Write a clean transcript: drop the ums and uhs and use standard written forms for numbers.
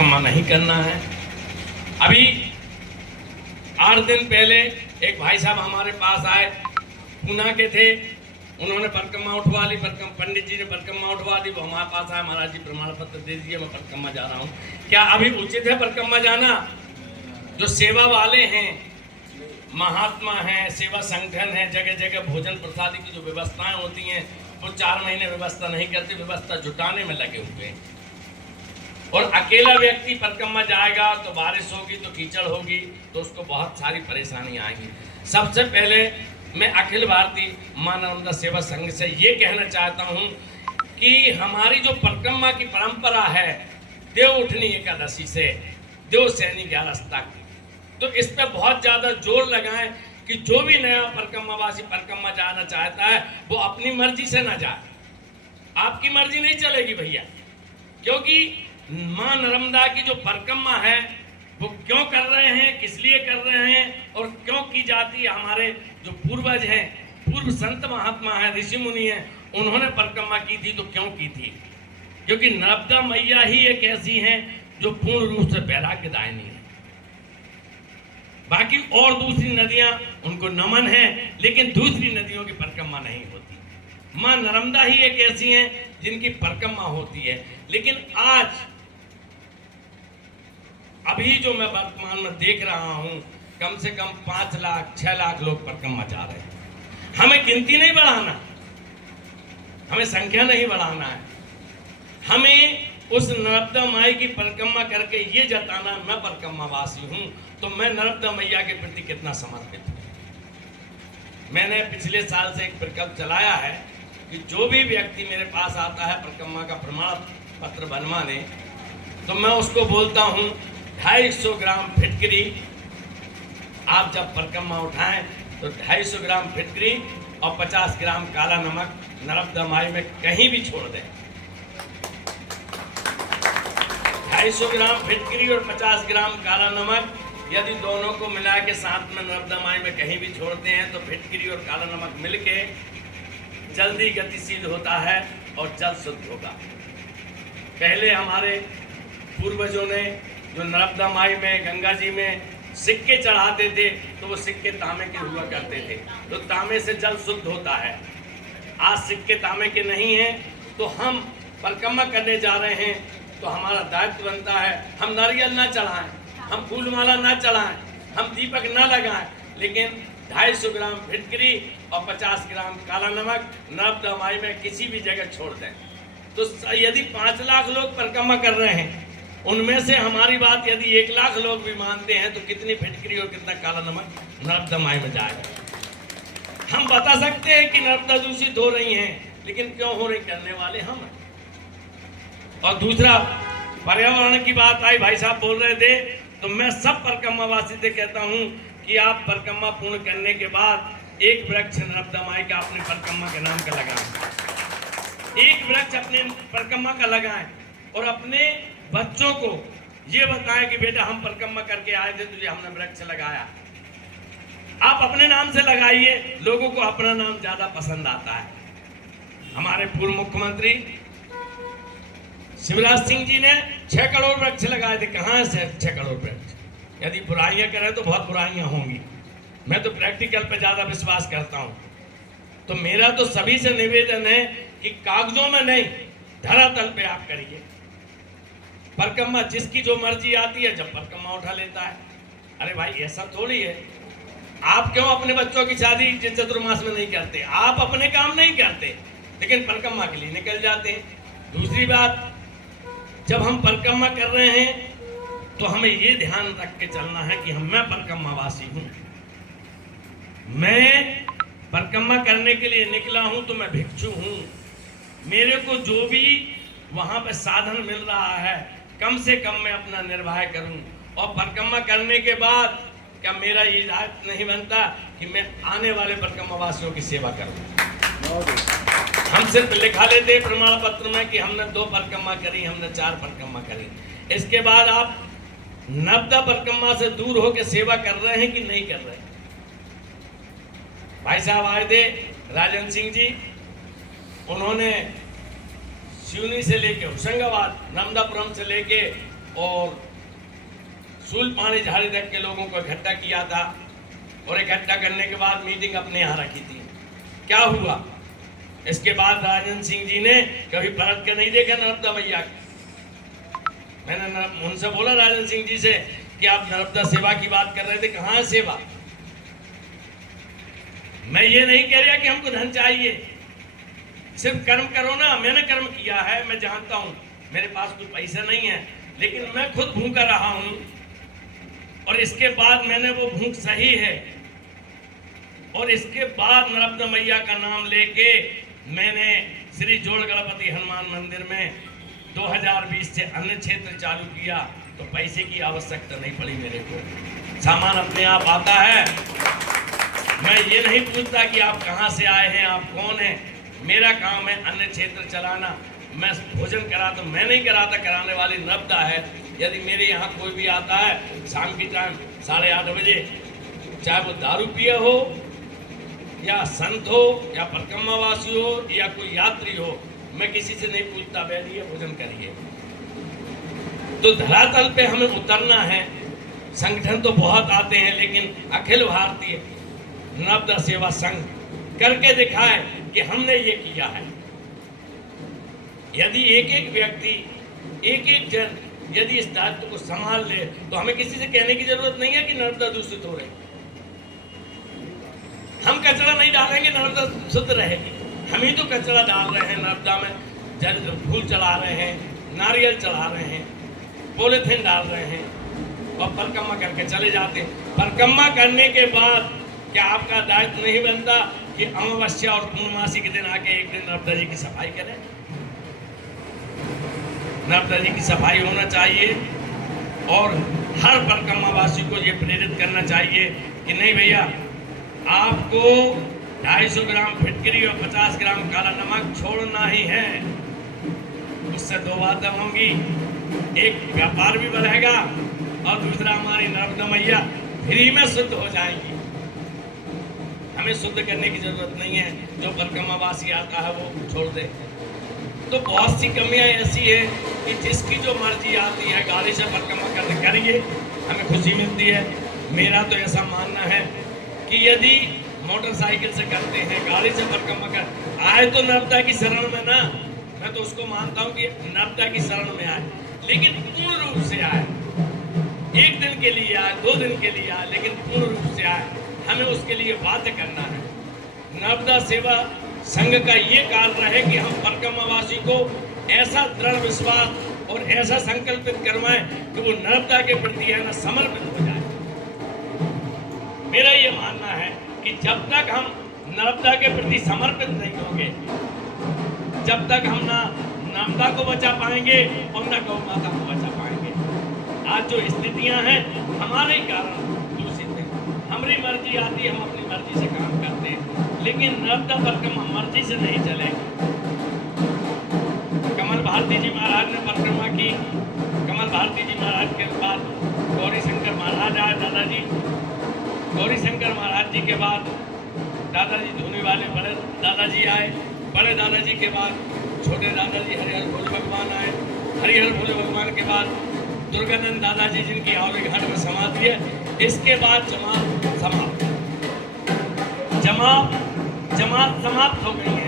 परिक्रमा नहीं करना है। अभी 8 दिन पहले एक भाई साहब हमारे पास आए, पूना के थे, उन्होंने परिक्रमा उठवा ली, पंडित जी ने परिक्रमा उठवा दी, वो हमारे पास आए, महाराज जी प्रमाण पत्र दे दीजिए, मैं परिक्रमा जा रहा हूँ। क्या अभी उचित है परिक्रमा जाना? जो सेवा वाले हैं, महात्मा हैं, सेवा संगठन है, जगह जगह भोजन प्रसाद की जो व्यवस्थाएं होती हैं वो 4 महीने व्यवस्था नहीं करते, व्यवस्था जुटाने में लगे हुए हैं। और अकेला व्यक्ति परिक्रमा जाएगा तो बारिश होगी तो कीचड़ होगी तो उसको बहुत सारी परेशानियां आएंगी। सबसे पहले मैं अखिल भारतीय मां नर्मदा सेवा संघ से ये कहना चाहता हूं कि हमारी जो परिक्रमा की परंपरा है देव उठनी एकादशी से देव सैनी 11 तक, तो इस पर बहुत ज़्यादा जोर लगाएं कि जो भी नया परिक्रमावासी परिक्रमा जाना चाहता है वो अपनी मर्जी से ना जाए। आपकी मर्जी नहीं चलेगी भैया, क्योंकि मां नर्मदा की जो परिक्रमा है वो क्यों कर रहे हैं, किस लिए कर रहे हैं और क्यों की जाती है। हमारे जो पूर्वज हैं, पूर्व संत महात्मा हैं, ऋषि मुनि हैं, उन्होंने परिक्रमा की थी तो क्यों की थी? क्योंकि नर्मदा मैया ही एक ऐसी हैं जो पूर्ण रूप से वैराग्यदायिनी है। बाकी और दूसरी नदियां उनको नमन है, लेकिन दूसरी नदियों की परिक्रमा नहीं होती। मां नर्मदा ही एक ऐसी हैं जिनकी परिक्रमा होती है। लेकिन आज अभी जो मैं वर्तमान में देख रहा हूं, कम से कम 5 लाख 6 लाख लोग परिक्रमा जा रहे हैं। हमें गिनती नहीं बढ़ाना, हमें संख्या नहीं बढ़ाना है, हमें उस नर्मदा माई की परिक्रमा करके ये जताना मैं परिक्रमावासी हूं तो मैं नर्मदा मैया के प्रति कितना समर्पित हूं। मैंने पिछले साल से एक प्रकल्प चलाया है कि जो भी व्यक्ति मेरे पास आता है परिक्रमा का प्रमाण पत्र बनवाने, तो मैं उसको बोलता हूं 250 ग्राम फिटकरी आप जब परिक्रमा उठाएं तो 250 ग्राम फिटकरी और 50 ग्राम काला नमक नर्मदा माई में कहीं भी छोड़ दें। 250 ग्राम फिटकरी और 50 ग्राम काला नमक यदि दोनों को मिला के साथ में नर्मदा माई में कहीं भी छोड़ते हैं तो फिटकरी और काला नमक मिलके जल्दी गतिशील होता है और जल शुद्ध होगा। पहले हमारे पूर्वजों ने जो नर्मदा माई में, गंगा जी में सिक्के चढ़ाते थे तो वो सिक्के तांबे के हुआ करते थे, तो तांबे से जल शुद्ध होता है। आज सिक्के तांबे के नहीं हैं तो हम परिक्रमा करने जा रहे हैं तो हमारा दायित्व बनता है हम नारियल ना चढ़ाएं, हम फूलमाला ना चढ़ाएं, हम दीपक ना लगाएं, लेकिन 250 ग्राम फिटकरी और 50 ग्राम काला नमक नर्मदा माई में किसी भी जगह छोड़ दें। तो यदि 5 लाख लोग परिक्रमा कर रहे हैं, उनमें से हमारी बात यदि 1 लाख लोग भी मानते हैं तो कितनी फिटकरी और कितना काला नमक नर्मदा माई में जाएगा। हम बता सकते हैं कि नर्मदा दूषित हो रही हैं, लेकिन क्यों हो रही, करने वाले हम हैं। और दूसरा, पर्यावरण की बात आई, भाई साहब बोल रहे थे, तो मैं सब परिक्रमावासी से कहता हूं कि आप परिक्रमा पूर्ण करने के बाद एक वृक्ष नर्मदा माई का अपने परिक्रमा के नाम का लगाएं। एक वृक्ष अपने परिक्रमा का लगाएं और अपने बच्चों को ये बताएं कि बेटा हम परिक्रमा करके आए थे, तुझे हमने वृक्ष लगाया। आप अपने नाम से लगाइए, लोगों को अपना नाम ज्यादा पसंद आता है। हमारे पूर्व मुख्यमंत्री शिवराज सिंह जी ने 6 करोड़ वृक्ष लगाए थे। कहाँ से 6 करोड़ वृक्ष? यदि बुराइयां करें तो बहुत बुराइयां होंगी। मैं तो प्रैक्टिकल पे ज्यादा विश्वास करता हूं। तो मेरा तो सभी से निवेदन है कि कागजों में नहीं, धरातल पे आप करिए परिक्रमा। जिसकी जो मर्जी आती है जब परिक्रमा उठा लेता है। अरे भाई ऐसा थोड़ी है, आप क्यों अपने बच्चों की शादी चतुर्मास में नहीं करते? आप अपने काम नहीं करते लेकिन परिक्रमा के लिए निकल जाते हैं। दूसरी बात, जब हम परिक्रमा कर रहे हैं तो हमें ये ध्यान रख के चलना है कि मैं परिक्रमावासी हूं। मैं परिक्रमा करने के लिए निकला हूं तो मैं भिक्षु हूं। मेरे को जो भी वहां पे साधन मिल रहा है कम से कम मैं अपना निर्वाह करूं। और परिक्रमा करने के बाद क्या मेरा ये दायित्व नहीं बनता कि मैं आने वाले परिक्रमावासियों की सेवा करूं? हम सिर्फ लिखा लेते प्रमाण पत्र में कि हमने 2 परिक्रमा करी, हमने 4 परिक्रमा करी। इसके बाद आप नर्मदा परिक्रमा से दूर होकर सेवा कर रहे हैं कि नहीं कर रहे? भाई साहब आए थे राजन सिंह जी, उन्होंने सिवनी से लेके होशंगाबाद, नर्मदापुरम से लेके और सूल पानी झाड़ी तक के लोगों को इकट्ठा किया था और इकट्ठा करने के बाद मीटिंग अपने यहाँ रखी थी। क्या हुआ? इसके बाद राजन सिंह जी ने कभी पलट कर नहीं देखा नर्मदा मैया। मैंने उनसे बोला राजन सिंह जी से कि आप नर्मदा सेवा की बात कर रहे थे, कहाँ है सेवा? मैं ये नहीं कह रहा कि हमको धन चाहिए, सिर्फ कर्म करो ना। मैंने कर्म किया है, मैं जानता हूँ मेरे पास कोई पैसा नहीं है, लेकिन मैं खुद भूखा रहा हूँ और इसके बाद मैंने वो भूख सही है। और इसके बाद नर्मदा मैया का नाम लेके मैंने श्री जोड़ गणपति हनुमान मंदिर में 2020 से अन्न क्षेत्र चालू किया, तो पैसे की आवश्यकता नहीं पड़ी मेरे को, सामान अपने आप आता है। मैं ये नहीं पूछता कि आप कहाँ से आए हैं, आप कौन हैं। मेरा काम है अन्न क्षेत्र चलाना। मैं भोजन करा तो मैं नहीं कराता, कराने वाली नर्मदा है। यदि मेरे यहाँ कोई भी आता है शाम की टाइम 8:30 बजे, चाहे वो दारू पिया हो या संत हो या परिक्रमावासी हो या कोई यात्री हो, मैं किसी से नहीं पूछता, बैठिए भोजन करिए। तो धरातल पे हमें उतरना है। संगठन तो बहुत आते हैं, लेकिन अखिल भारतीय नर्मदा सेवा संघ करके दिखाए कि हमने ये किया है। यदि एक एक व्यक्ति, एक एक जन यदि इस दायित्व को संभाल ले, तो हमें किसी से कहने की जरूरत नहीं है कि नर्मदा दूषित हो रही। हम कचरा नहीं डालेंगे, नर्मदा शुद्ध रहेगी। हम ही तो कचरा डाल रहे हैं नर्मदा में, जल फूल चला रहे हैं, नारियल चढ़ा रहे हैं, पॉलिथीन डाल रहे हैं और परिक्रमा करके चले जाते हैं। परिक्रमा करने के बाद क्या आपका दायित्व नहीं बनता कि अमावस्या और पूर्णमासी के दिन आके एक दिन नर्मदा जी की सफाई करें? नर्मदा जी की सफाई होना चाहिए और हर परिक्रमावासी को ये प्रेरित करना चाहिए कि नहीं भैया, आपको 250 ग्राम फिटकरी और 50 ग्राम काला नमक छोड़ना ही है। उससे दो बातें होंगी, एक व्यापार भी बढ़ेगा और दूसरा हमारी नर्मदा मैया फ्री में शुद्ध हो जाएंगी। हमें शुद्ध करने की जरूरत नहीं है, जो परिक्रमावासी आता है वो छोड़ दे। तो बहुत सी कमियां ऐसी है कि जिसकी जो मर्जी आती है गाड़ी से परिक्रमा करिए, हमें खुशी मिलती है। मेरा तो ऐसा मानना है कि यदि मोटरसाइकिल से करते हैं, गाड़ी से परिक्रमा कर आए तो नर्मदा की शरण में ना, मैं तो उसको मानता हूँ कि नर्मदा की शरण में आए, लेकिन पूर्ण रूप से आए। एक दिन के लिए आए, 2 दिन के लिए आए, लेकिन पूर्ण रूप से आए। हमें उसके लिए बाध्य करना है। नर्मदा सेवा संघ का ये कार्य है कि हम परिक्रमावासी को ऐसा दृढ़ विश्वास और ऐसा संकल्पित करवाएं कि वो नर्मदा के प्रति है ना समर्पित हो जाए। मेरा ये मानना है कि जब तक हम नर्मदा के प्रति समर्पित नहीं होंगे, जब तक हम ना नर्मदा को बचा पाएंगे और ना गौ माता को बचा पाएंगे। आज जो स्थितियां हैं हमारे ही कारण दूषित है। हमारी मर्जी आती है, हम अपनी मर्जी से काम करते हैं, लेकिन नर्मदा परिक्रमा मर्जी से नहीं चलेगी। कमल भारती जी महाराज ने परिक्रमा की। कमल भारती जी महाराज के बाद गौरी शंकर महाराज आए, दादाजी। गौरी शंकर महाराज जी के बाद दादाजी धोने वाले बड़े दादाजी आए। बड़े दादाजी के बाद छोटे दादाजी हरिहर भोले भगवान आए। हरिहर भोले भगवान के बाद दुर्गानंद दादाजी, जिनकी आवली घाट में समाधि है। इसके बाद जमात समाप्त हो गई।